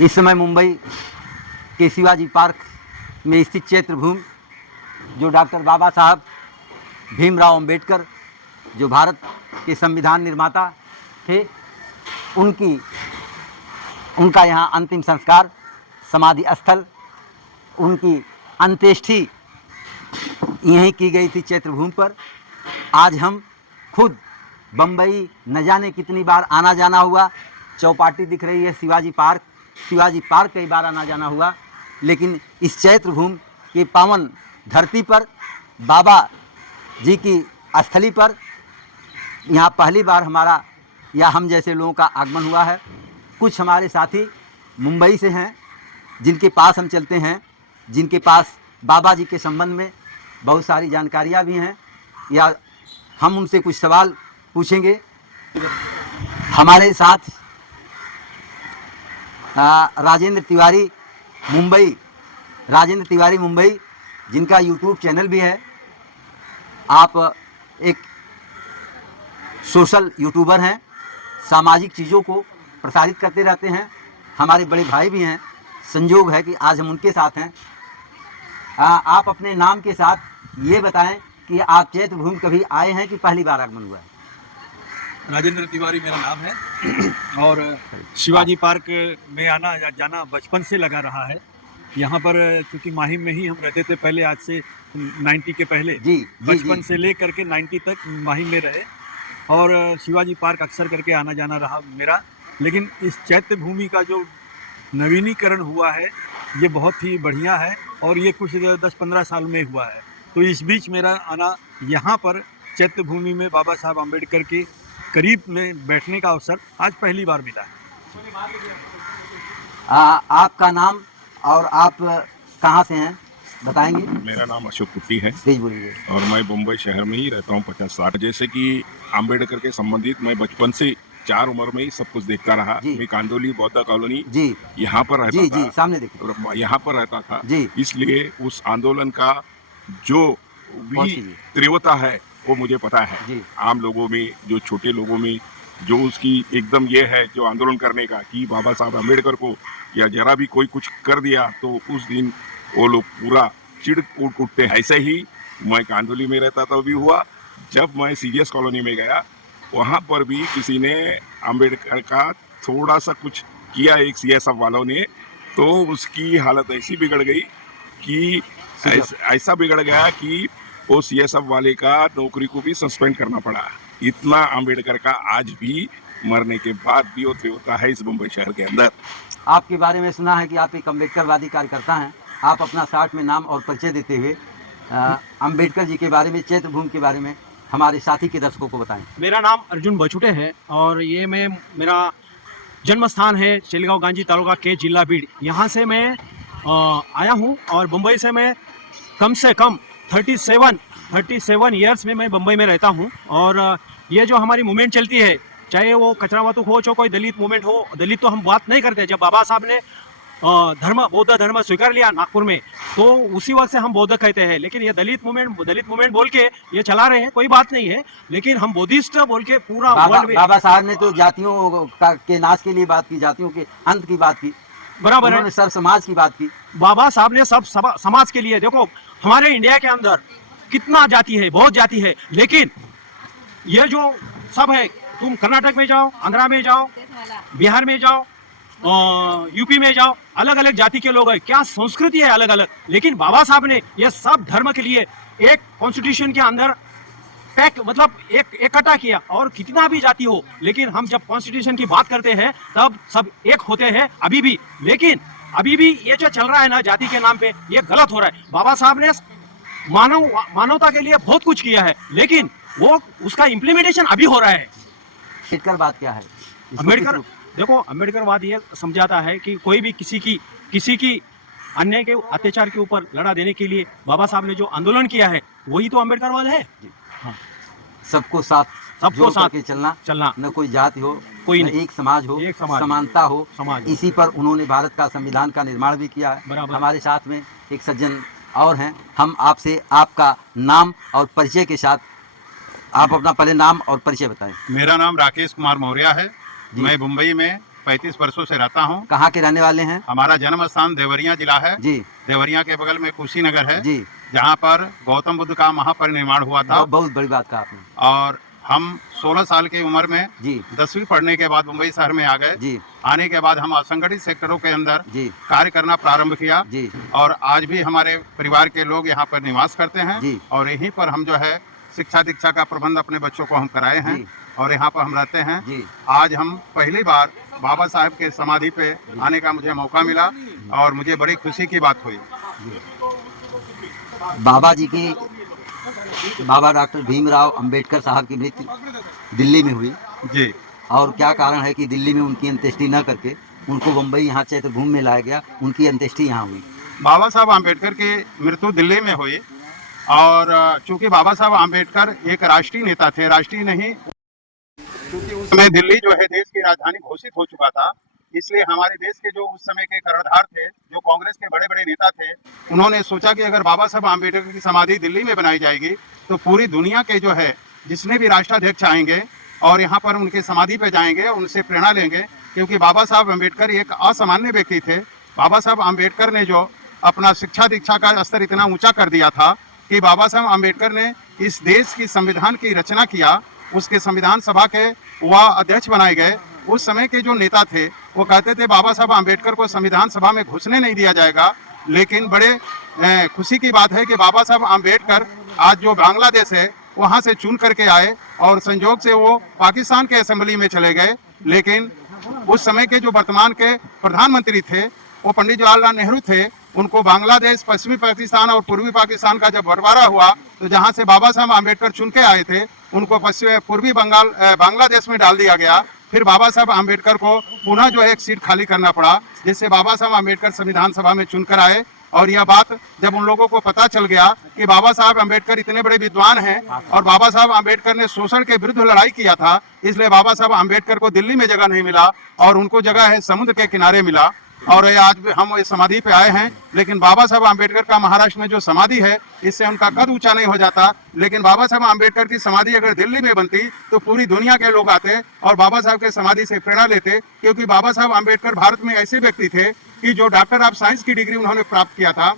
इस समय मुंबई के शिवाजी पार्क में स्थित चैत्रभूमि, जो डॉक्टर बाबा साहब भीमराव अंबेडकर, जो भारत के संविधान निर्माता थे, उनका यहाँ अंतिम संस्कार, समाधि स्थल, उनकी अंत्येष्टि यहीं की गई थी चैत्रभूमि पर। आज हम खुद बम्बई न जाने कितनी बार आना जाना हुआ, चौपाटी दिख रही है शिवाजी पार्क कई बार आना जाना हुआ, लेकिन इस चैत्रभूमि के पावन धरती पर, बाबा जी की स्थली पर यहाँ पहली बार हमारा या हम जैसे लोगों का आगमन हुआ है। कुछ हमारे साथी मुंबई से हैं, जिनके पास हम चलते हैं, जिनके पास बाबा जी के संबंध में बहुत सारी जानकारियाँ भी हैं, या हम उनसे कुछ सवाल पूछेंगे। हमारे साथ राजेंद्र तिवारी मुंबई, जिनका यूट्यूब चैनल भी है। आप एक सोशल यूट्यूबर हैं, सामाजिक चीज़ों को प्रसारित करते रहते हैं। हमारे बड़े भाई भी हैं, संयोग है कि आज हम उनके साथ हैं। आप अपने नाम के साथ ये बताएं कि आप चैत्रभूमि कभी आए हैं कि पहली बार आगमन हुआ है? राजेंद्र तिवारी मेरा नाम है और शिवाजी पार्क में आना जाना बचपन से लगा रहा है। यहाँ पर चूँकि माहिम में ही हम रहते थे पहले, आज से 90 के पहले, बचपन से ले करके 90 तक माहिम में रहे और शिवाजी पार्क अक्सर करके आना जाना रहा मेरा। लेकिन इस चैत्य भूमि का जो नवीनीकरण हुआ है ये बहुत ही बढ़िया है और ये कुछ 10-15 साल में हुआ है। तो इस बीच मेरा आना यहाँ पर चैत्य भूमि में बाबा साहब अम्बेडकर के करीब में बैठने का अवसर आज पहली बार मिला है। आपका नाम और आप कहाँ से हैं बताएंगे? मेरा नाम अशोक कुट्टी है। प्लीज बोलिए। और मैं मुंबई शहर में ही रहता हूँ 50-60। जैसे कि अम्बेडकर के संबंधित मैं बचपन से 4 उम्र में ही सब कुछ देखता रहा। मैं कांदोली बौद्ध कॉलोनी यहाँ पर रहता था। सामने देखिए, यहाँ पर रहता था। इसलिए उस आंदोलन का जो भी तीव्रता है वो मुझे पता है। आम लोगों में, जो छोटे लोगों में जो उसकी एकदम ये है जो आंदोलन करने का कि बाबा साहब अम्बेडकर को या जरा भी कोई कुछ कर दिया तो उस दिन वो लोग पूरा चिढ़ उठते हैं। ऐसे ही मैं कांदोली में रहता था भी हुआ। जब मैं सीजीएस कॉलोनी में गया, वहाँ पर भी किसी ने अम्बेडकर का थोड़ा सा कुछ किया, एक सीएसएफ वालों ने, तो उसकी हालत ऐसी बिगड़ गई कि ऐसा बिगड़ गया कि वो सीएसएफ वाले का नौकरी को भी सस्पेंड करना पड़ा। इतना अम्बेडकर का आज भी मरने के बाद भी होता है इस मुंबई शहर के अंदर। आपके बारे में सुना है कि आप एक अम्बेडकरवादी कार्यकर्ता हैं। आप अपना शॉर्ट में नाम और परिचय देते हुए अम्बेडकर जी के बारे में, चैत्रभूमि के बारे में हमारे साथी के दर्शकों को बताएं। मेरा नाम अर्जुन बछुटे है और ये मेरा जन्म स्थान है चिलगांव गांजी तालुका के जिला बीड़। यहाँ से मैं आया हूँ और मुंबई से मैं कम से कम 37 ईयर्स में मैं मुंबई में रहता हूँ। और ये जो हमारी मूवमेंट चलती है, चाहे वो कचरा वातुक हो, चाहे कोई दलित मूवमेंट हो, दलित तो हम बात नहीं करते। जब बाबा साहब ने बौद्ध धर्म स्वीकार लिया नागपुर में, तो उसी वक्त से हम बौद्ध कहते हैं। लेकिन ये दलित मूवमेंट बोल के ये चला रहे हैं, कोई बात नहीं है, लेकिन हम बुद्धिस्ट बोल के पूरा बाबा साहब ने तो जातियों के नाश के लिए बात की, जातियों के अंत की बात की, बराबर है, सब समाज की बात की। बाबा साहब ने सब समाज के लिए। देखो हमारे इंडिया के अंदर कितना जाति है, बहुत जाति है, लेकिन ये जो सब है, तुम कर्नाटक में जाओ, आंध्रा में जाओ, बिहार में जाओ, यूपी में जाओ, अलग अलग जाति के लोग हैं, क्या संस्कृति है अलग अलग। लेकिन बाबा साहब ने ये सब धर्म के लिए एक कॉन्स्टिट्यूशन के अंदर मतलब इकट्ठा किया। और कितना भी जाति हो, लेकिन हम जब कॉन्स्टिट्यूशन की बात करते हैं तब सब एक होते हैं अभी भी। लेकिन अभी भी ये जो चल रहा है ना जाति के नाम पे, ये गलत हो रहा है। बाबा साहब ने मानवता के लिए बहुत कुछ किया है, लेकिन वो उसका इम्प्लीमेंटेशन अभी हो रहा है। अम्बेडकर बात क्या है? अम्बेडकर, देखो अम्बेडकरवाद ये समझाता है कि कोई भी किसी की अन्याय के, अत्याचार के ऊपर लड़ा देने के लिए बाबा साहब ने जो आंदोलन किया है, वही तो अम्बेडकरवाद है। हाँ। सबको साथ के चलना, न कोई जाति हो, कोई एक समाज हो, समानता हो, इसी पर उन्होंने भारत का संविधान का निर्माण भी किया है। हमारे साथ में एक सज्जन और हैं। हम आपसे आपका नाम और परिचय के साथ, आप अपना पहले नाम और परिचय बताएं। मेरा नाम राकेश कुमार मौर्य है। मैं मुंबई में 35 वर्षों से रहता हूँ। कहाँ के रहने वाले हैं? हमारा जन्म स्थान देवरिया जिला है जी देवरिया के बगल में कुशीनगर है जी। जहाँ पर गौतम बुद्ध का महापरिनिर्वाण हुआ था। बहुत बड़ी बात कहा आपने। और हम 16 साल की उम्र में जी 10वीं पढ़ने के बाद मुंबई शहर में आ गए। जी आने के बाद हम असंगठित सेक्टरों के अंदर जी कार्य करना प्रारंभ किया जी और आज भी हमारे परिवार के लोग यहाँ पर निवास करते हैं जी। और यहीं पर हम जो है शिक्षा दीक्षा का प्रबंध अपने बच्चों को हम कराए हैं जी। और यहाँ पर हम रहते हैं। जी। आज हम पहली बार बाबा साहब के समाधि पे आने का मुझे मौका मिला और मुझे बड़ी खुशी की बात हुई। बाबा जी की बाबा डॉक्टर भीमराव अंबेडकर साहब की मृत्यु दिल्ली में हुई जी। और क्या कारण है कि दिल्ली में उनकी अंत्येष्टि न करके उनको बम्बई यहाँ चैत्र भूमि में लाया गया, उनकी अंत्येष्टि यहाँ हुई? बाबा साहब आम्बेडकर की मृत्यु दिल्ली में हुई और चूंकि बाबा साहब आम्बेडकर एक राष्ट्रीय नेता थे, राष्ट्रीय नहीं क्योंकि उस समय दिल्ली जो है देश की राजधानी घोषित हो चुका था, इसलिए हमारे देश के जो उस समय के कर्णधार थे, जो कांग्रेस के बड़े बड़े नेता थे, उन्होंने सोचा कि अगर बाबा साहब आम्बेडकर की समाधि दिल्ली में बनाई जाएगी तो पूरी दुनिया के जो है जितने भी राष्ट्राध्यक्ष आएंगे और यहाँ पर उनकी समाधि पे जाएंगे, उनसे प्रेरणा लेंगे, क्योंकि बाबा साहब आम्बेडकर एक असामान्य व्यक्ति थे। बाबा साहब आम्बेडकर ने जो अपना शिक्षा दीक्षा का स्तर इतना ऊंचा कर दिया था कि बाबा साहब आम्बेडकर ने इस देश की संविधान की रचना किया, उसके संविधान सभा के वह अध्यक्ष बनाए गए। उस समय के जो नेता थे वो कहते थे बाबा साहब आम्बेडकर को संविधान सभा में घुसने नहीं दिया जाएगा, लेकिन बड़े खुशी की बात है कि बाबा साहब आम्बेडकर आज जो बांग्लादेश है वहाँ से चुन करके आए और संयोग से वो पाकिस्तान के असेंबली में चले गए। लेकिन उस समय के जो वर्तमान के प्रधानमंत्री थे वो पंडित जवाहरलाल नेहरू थे। उनको बांग्लादेश, पश्चिमी पाकिस्तान और पूर्वी पाकिस्तान का जब बंटवारा हुआ तो जहाँ से बाबा साहब आम्बेडकर चुन के आए थे उनको पूर्वी बांग्लादेश में डाल दिया गया। फिर बाबा साहब आम्बेडकर को पुनः जो है एक सीट खाली करना पड़ा, जिससे बाबा साहब आम्बेडकर संविधान सभा में चुनकर आए। और यह बात जब उन लोगों को पता चल गया कि बाबा साहब आम्बेडकर इतने बड़े विद्वान हैं और बाबा साहब आम्बेडकर ने शोषण के विरुद्ध लड़ाई किया था, इसलिए बाबा साहब आम्बेडकर को दिल्ली में जगह नहीं मिला और उनको जगह है समुद्र के किनारे मिला। और आज हम इस समाधि पे आए हैं, लेकिन बाबा साहब आम्बेडकर का महाराष्ट्र में जो समाधि है इससे उनका कद ऊंचा नहीं हो जाता। लेकिन बाबा साहब आम्बेडकर की समाधि अगर दिल्ली में बनती तो पूरी दुनिया के लोग आते और बाबा साहब के समाधि से प्रेरणा लेते, क्योंकि बाबा साहब आम्बेडकर भारत में ऐसे व्यक्ति थे कि जो डॉक्टर ऑफ साइंस की डिग्री उन्होंने प्राप्त किया था।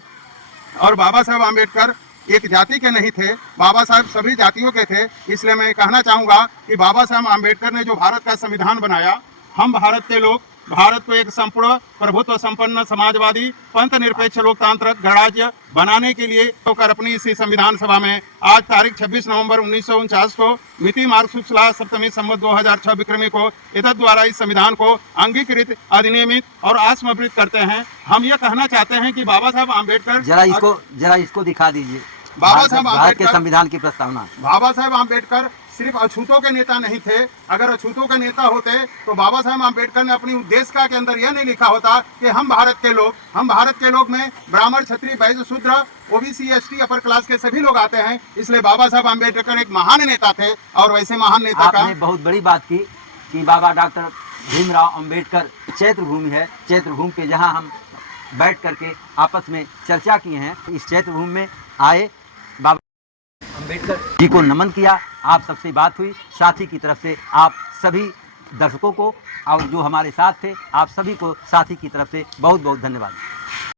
और बाबा साहब आम्बेडकर एक जाति के नहीं थे, बाबा साहब सभी जातियों के थे। इसलिए मैं कहना चाहूँगा कि बाबा साहब आम्बेडकर ने जो भारत का संविधान बनाया, हम भारत के लोग भारत को एक संपूर्ण प्रभुत्व संपन्न समाजवादी पंथ निरपेक्ष लोकतांत्रिक गणराज्य बनाने के लिए होकर अपनी इसी संविधान सभा में आज तारीख 26 नवंबर 1949 को मिति मार्ग शुक्ला सप्तमी संवत 2006 विक्रमी को एतद द्वारा इस संविधान को अंगीकृत, अधिनियमित और आत्मवृत करते हैं। हम ये कहना चाहते हैं कि बाबा साहब आम्बेडकर जरा इसको दिखा दीजिए। बाबा साहब भारत के आम्बेडकर संविधान की प्रस्तावना। बाबा साहब आम्बेडकर सिर्फ अछूतों के नेता नहीं थे। अगर अछूतों के नेता होते तो बाबा साहब आम्बेडकर ने अपनी उद्देशिका के अंदर यह नहीं लिखा होता कि हम भारत के लोग में ब्राह्मण, क्षत्रिय, वैश्य, शूद्र, ओबीसी, एसटी, अपर क्लास के सभी लोग आते हैं। इसलिए बाबा साहब आम्बेडकर एक महान नेता थे और वैसे महान नेता का आपने बहुत बड़ी बात की कि बाबा डॉक्टर भीमराव अंबेडकर चैत्र भूमि है, चैत्र भूमि पे जहाँ हम बैठ करके आपस में चर्चा किए हैं। इस चैत्र भूमि में आए बाबा अंबेडकर जी को नमन किया, आप सबसे बात हुई। साथी की तरफ से आप सभी दर्शकों को और जो हमारे साथ थे आप सभी को साथी की तरफ से बहुत बहुत धन्यवाद।